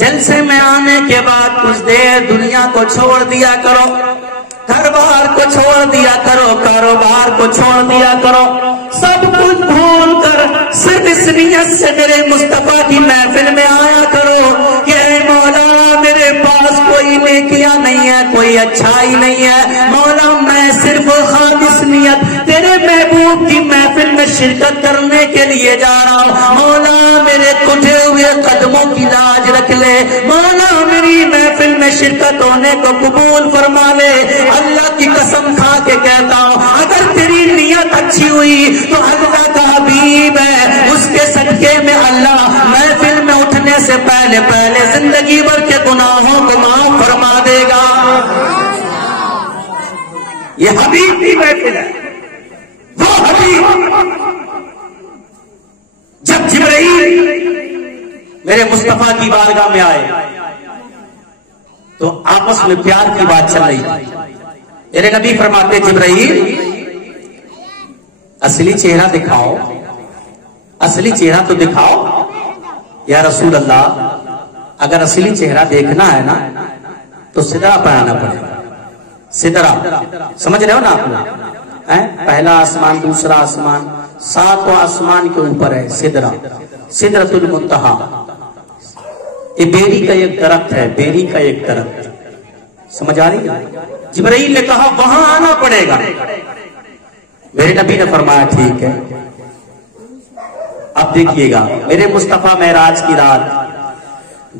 جلسے میں آنے کے بعد کچھ دیر دنیا کو چھوڑ دیا کرو، گھر بار کو چھوڑ دیا کرو، کاروبار کو چھوڑ دیا کرو، سب کچھ بھول کر صرف اس نیت سے میرے مصطفیٰ کی محفل میں آیا کرو کہ اے مولا میرے پاس کوئی نیکیاں نہیں ہے، کوئی اچھائی نہیں ہے، مولا میں صرف خالص نیت تیرے محبوب کی محفل میں شرکت کرنے کے لیے جا رہا ہوں، مولا میرے ٹوٹے ہوئے قدموں کی لاج رکھ لے، مولا میری محفل میں شرکت ہونے کو قبول فرما لے۔ اللہ کی قسم کھا کے کہتا ہوں اگر تیری نیت اچھی ہوئی تو اللہ کا حبیب ہے، اس کے صدقے میں اللہ محفل میں اٹھنے سے پہلے زندگی بھر کے گناہوں کو معاف فرما دے گا۔ یہ حبیب کی محفل ہے، وہ حبیب جب جبرائیل میرے مصطفیٰ کی بارگاہ میں آئے تو آپس میں پیار کی بات چل رہی تھی۔ میرے نبی فرماتے جبرائیل اصلی چہرہ دکھاؤ، اصلی چہرہ تو دکھاؤ۔ یا رسول اللہ اگر اصلی چہرہ دیکھنا ہے نا تو سدرہ پر آنا پڑے گا۔ سدرہ سمجھ رہے ہو نا آپ؟ پہلا آسمان، دوسرا آسمان، ساتواں آسمان کے اوپر ہے سدرہ، سدرۃ المنتہا۔ یہ بیری کا ایک درخت ہے، بیری کا ایک درخت، سمجھ آ رہی ہے؟ جبرائیل نے کہا وہاں آنا پڑے گا۔ میرے نبی نے فرمایا ٹھیک ہے۔ اب دیکھیے گا میرے مصطفیٰ معراج کی رات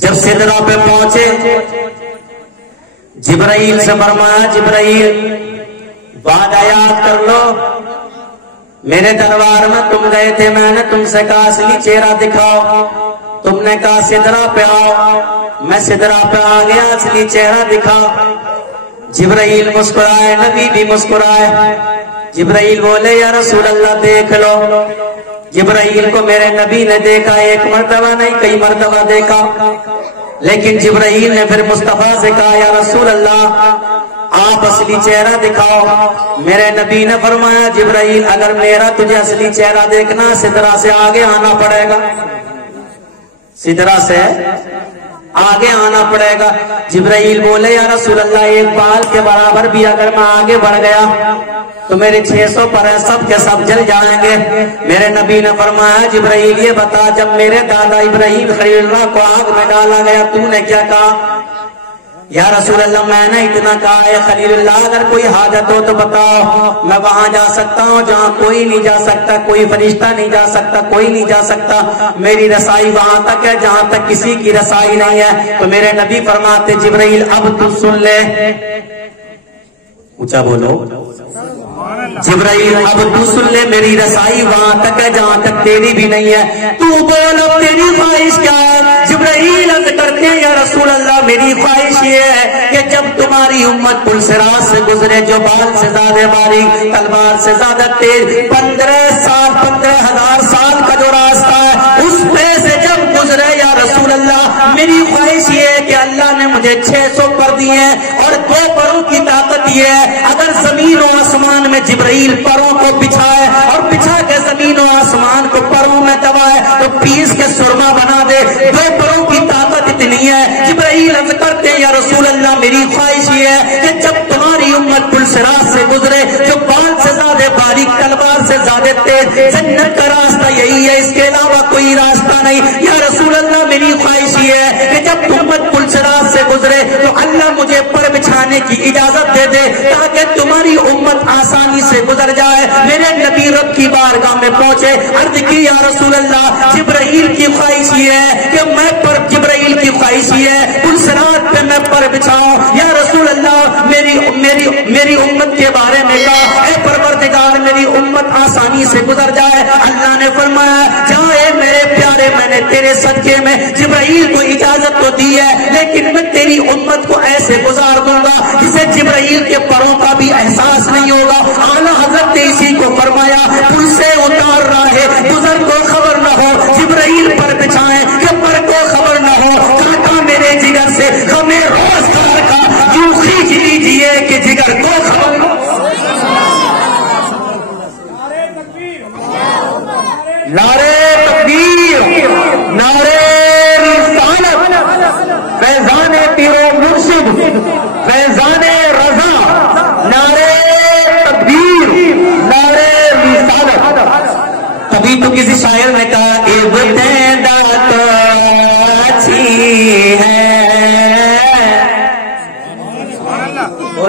جب سدرہ پہ پہنچے، جبرائیل سے فرمایا جبرائیل بات یاد کر لو، میرے دربار میں تم گئے تھے، میں نے تم سے کہا اصلی چہرہ دکھاؤ، تم نے کہا سدرہ پہ آؤ، میں سدرہ پہ آ گیا، اصلی چہرہ دکھاؤ۔ جبرائیل مسکرائے، نبی بھی مسکرائے۔ جبرائیل بولے یا رسول اللہ دیکھ لو۔ جبرائیل کو میرے نبی نے دیکھا، ایک مرتبہ نہیں کئی مرتبہ دیکھا، لیکن جبرائیل نے پھر مصطفیٰ سے کہا یا رسول اللہ آپ اصلی چہرہ دکھاؤ۔ میرے نبی نے فرمایا جبرائیل اگر میرا تجھے اصلی چہرہ دیکھنا سدرہ سے آگے آنا پڑے گا، سدرہ سے آگے آنا پڑے گا۔ جبرائیل بولے یا رسول اللہ ایک بال کے برابر بھی اگر میں آگے بڑھ گیا تو میرے 600 پر ہے، سب کے سب جل جائیں گے۔ میرے نبی نے فرمایا جبرائیل یہ بتا جب میرے دادا ابراہیم خلیل اللہ کو آگ میں ڈالا گیا تو نے کیا کہا؟ یا رسول اللہ میں نے اتنا کہا ہے خلیل اللہ اگر کوئی حاجت ہو تو بتاؤ، میں وہاں جا سکتا ہوں جہاں کوئی نہیں جا سکتا، کوئی فرشتہ نہیں جا سکتا، کوئی نہیں جا سکتا، میری رسائی وہاں تک ہے جہاں تک کسی کی رسائی نہیں ہے۔ تو میرے نبی فرماتے جبرائیل اب تو سن لے، اونچا بولو جبرائیل اب تو سن لے، میری رسائی وہاں تک ہے جہاں تک تیری بھی نہیں ہے، تو بولو تیری خواہش کیا ہے؟ جبرائیل عرض کرتے ہیں یا رسول اللہ میری خواہش یہ ہے کہ جب تمہاری امت پل صراط سے گزرے جو بال سے زیادہ باریک تلوار سے زیادہ تیز 15,000 سال کا جو راستہ ہے اس پہ سے جب گزرے یا رسول اللہ میری خواہش یہ ہے کہ اللہ نے مجھے 600 پر دیے اور 2 پروں کی طاقت یہ ہے اگر زمین و آسمان میں جبرائیل پروں کو بچھائے اور بچھا کے زمین و آسمان کو پروں میں دبائے تو پیس کے سرما بنا دے، 2 پروں کی طاقت اتنی ہے۔ جبرائیل عرض کرتے ہیں یا رسول اللہ میری خواہش یہ ہے کہ جب تمہاری امت پل صراط سے گزرے جو بال سے زیادہ باریک تلوار سے زیادہ تیز، جنت کا راستہ یہی ہے اس کے علاوہ کوئی راستہ نہیں۔ یا رسول اللہ میری خواہش یہ ہے کہ جب امت پل صراط سے گزرے تو اللہ مجھے پر بچھانے کی اجازت دے دے تاکہ تمہاری امت آسانی سے گزر جائے۔ میرے نبی رب کی بارگاہ میں پہنچے، عرض کی یا رسول اللہ جبرائیل کی خواہش یہ ہے کہ میں پر، جبرائیل کی خواہش یہ ہے پل صراط پہ میں پر بچھاؤں۔ یا رسول اللہ میری امت کے بارے میں کہا اے پروردگار میری امت آسانی سے گزر جائے۔ اللہ نے فرمایا جائے میرے پیارے میں نے تیرے صدقے میں جبرائیل کو اجازت تو دی ہے لیکن میں تیری امت کو ایسے گزار دوں گا جسے جبرائیل کے پروں کا بھی احساس نہیں ہوگا۔ اعلیٰ حضرت نے اسی کو فرمایا پل سے اتار رہا ہے گزر کو خبر نہ ہو، جبرائیل پر بچھائیں کہ پر کو خبر نہ ہو، کاٹا میرے جگر سے ہمیں روزگار کا یوں کھینچ لیجیے کہ جگر کو خبر نہ ہو۔ نعرے تکبیر، نعرے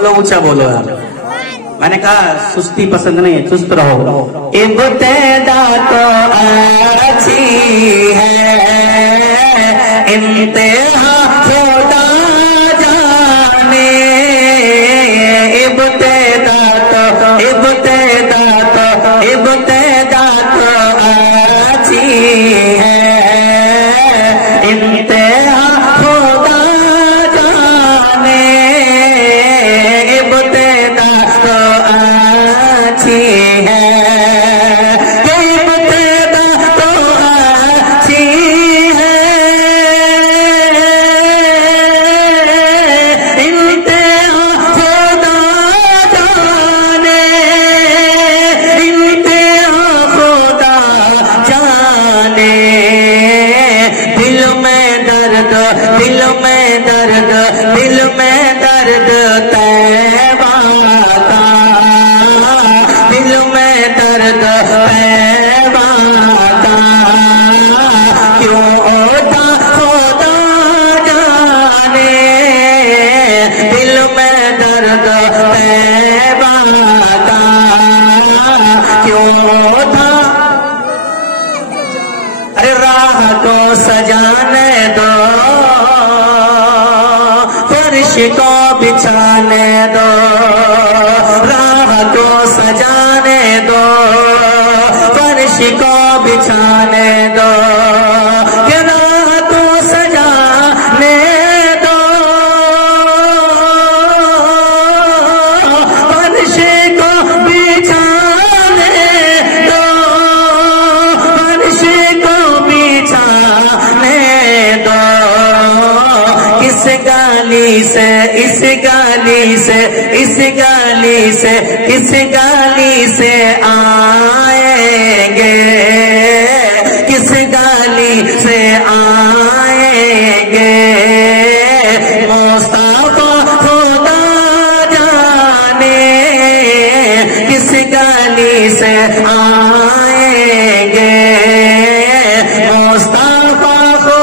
بولو اونچا بولو یار. میں نے کہا سستی پسند نہیں ہے, چست رہو. ابتدا تو اچھی ہے انتہا خدا جانے. ابتدا تو اچھی ہے انتہا خدا جانے. ابتدا تو اچھی ہے ابتدا تو اچھی ہے انتہا خدا جانے. انتہا خدا جانے. دل میں درد طیبہ کا. دل میں درد طیبہ کا کیوں ہوتا خدا جانے. دل میں درد طیبہ کا کیوں ہوتا. راہ کو سجانے دو فرش کو بچھانے دو. راہ کو سجانے دو فرش کو بچھانے دو. کہ راہ کو سجانے دو فرش کو بچھانے دو. فرش کو بچھانے دو. کس گالی سے اس گالی سے اس گالی سے کس گالی سے آئیں گے. کس گالی سے آئیں گے. مصطفیٰ خدا جانے کس گالی سے آئیں گے. مصطفیٰ کو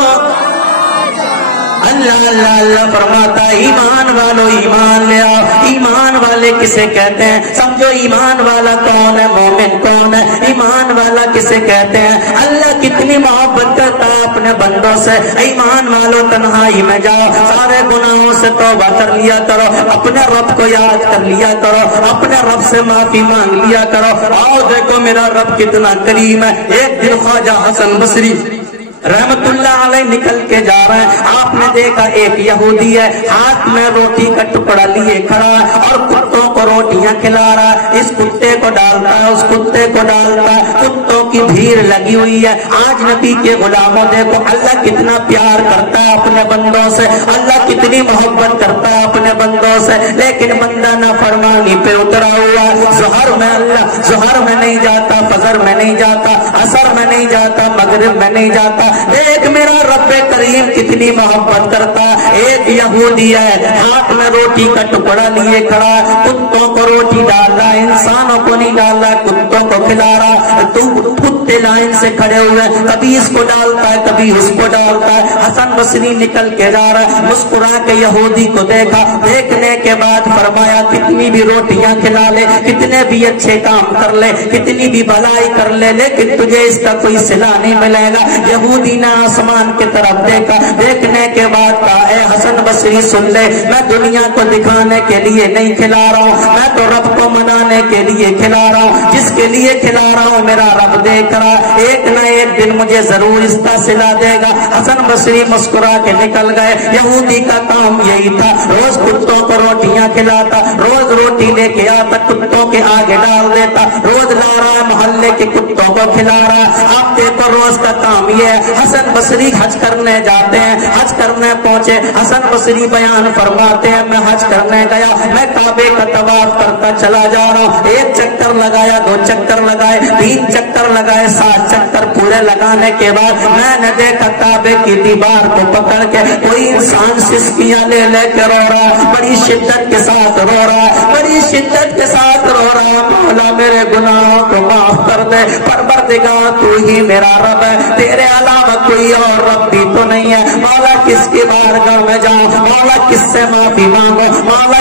اللہ اللہ اللہ فرماتا ایمان والو ایمان لے آؤ. ایمان والے کسے کہتے ہیں؟ سمجھو ایمان والا کون ہے, مومن کون ہے, ایمان والا کسے کہتے ہیں؟ اللہ کتنی محبت کرتا ہے اپنے بندوں سے. ایمان والو تنہائی میں جاؤ, سارے گناہوں سے توبہ کر لیا کرو, اپنے رب کو یاد کر لیا کرو, اپنے رب سے معافی مانگ لیا کرو. آؤ دیکھو میرا رب کتنا کریم ہے. ایک دن خواجہ حسن بصری رحمت اللہ علیہ نکل کے جا رہے ہیں. آپ نے دیکھا ایک یہودی ہے, ہاتھ میں روٹی کا ٹکڑا لیے کھڑا اور کتوں کو روٹیاں کھلا رہا. اس کتے کو ڈالتا ہے, اس کتے کو ڈالتا ہے. کتوں کی بھیڑ لگی ہوئی ہے. آج نبی کے غلاموں دیکھو اللہ کتنا پیار کرتا ہے اپنے بندوں سے, اللہ کتنی محبت کرتا ہے اپنے بندوں سے. لیکن بندہ نافرمانی پہ اترا ہوا. ظہر میں اللہ ظہر میں نہیں جاتا, فجر میں نہیں جاتا, عصر میں نہیں جاتا, مغرب میں نہیں جاتا. دیکھ میرا رب کریم کتنی محبت کرتا. ایک یہودی ہے, ہاتھ میں روٹی کا ٹکڑا لیے کھڑا, کتوں کو روٹی ڈال رہا, انسانوں کو نہیں ڈال رہا, کتوں کو کھلا رہا. کتے لائن سے کھڑے ہوئے, کبھی اس کو ڈالتا ہے کبھی اس کو ڈالتا ہے. حسن بصری نکل کے جا رہا ہے, مسکرا کے یہودی کو دیکھا. دیکھنے کے بعد فرمایا کتنی بھی روٹیاں کھلا لے, کتنے بھی اچھے کام کر لے, کتنی بھی بھلائی کر لے, لیکن تجھے اس کا کوئی صلہ نہیں ملے گا. یہودی نے آسمان کی طرف دیکھا. دیکھنے کے بعد کہا اے حسن بصری سن لے, میں دنیا کو دکھانے کے لیے نہیں کھلا رہا ہوں, میں تو رب کو منانے کے لیے کھلا رہا ہوں. جس کے لیے کھلا رہا ہوں میرا رب دیکھ رہا, ایک نہ ایک دن مجھے ضرور اس کا صلہ دے گا. حسن بصری مسکرا کے نکل گئے. یہودی کا کام یہی تھا, روز کتوں کو روٹیاں کھلاتا, روز روٹی لے کے آتا, کتوں کے آگے ڈال دیتا, روز لا رہا ہے محلے کے کتوں کو کھلا رہا. آپ دیکھو روز کا کام یہ ہے. حسن بصری حج کرنے جاتے ہیں, حج کرنے پہنچے. حسن بصری بیان فرماتے ہیں میں حج کرنے گیا, میں کعبے کا طواف کرتا چلا جا رہا ہوں. ایک چکر لگایا, دو چکر لگائے, تین چکر لگائے, 7 چکر پورے لگانے کے بعد میں نے دیکھا کعبے کی دیوار کو پکڑ کے کوئی انسان سسکیاں لے لے کے رو رہا, بڑی شدت کے ساتھ رو رہا, بڑی شدت کے ساتھ رو رہا. مولا میرے گناہوں کو معاف کر دے, پروردگار تو ہی میرا رب ہے, تیرے علاوہ کوئی اور رب بھی تو نہیں ہے. مولا کس کی بارگاہ میں جاؤں, مولا کس سے معافی مانگو, مولا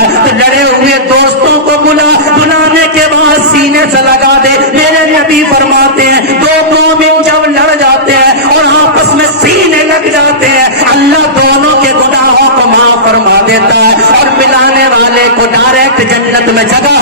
ہے تو لڑے ہوئے دوستوں کو بلانے کے بعد سینے سے لگا دے. میرے نبی فرماتے ہیں دو مومن جب لڑ جاتے ہیں اور آپس میں سینے لگ جاتے ہیں اللہ دونوں کے گناہوں کو معاف فرما دیتا ہے اور ملانے والے کو ڈائریکٹ جنت میں جگہ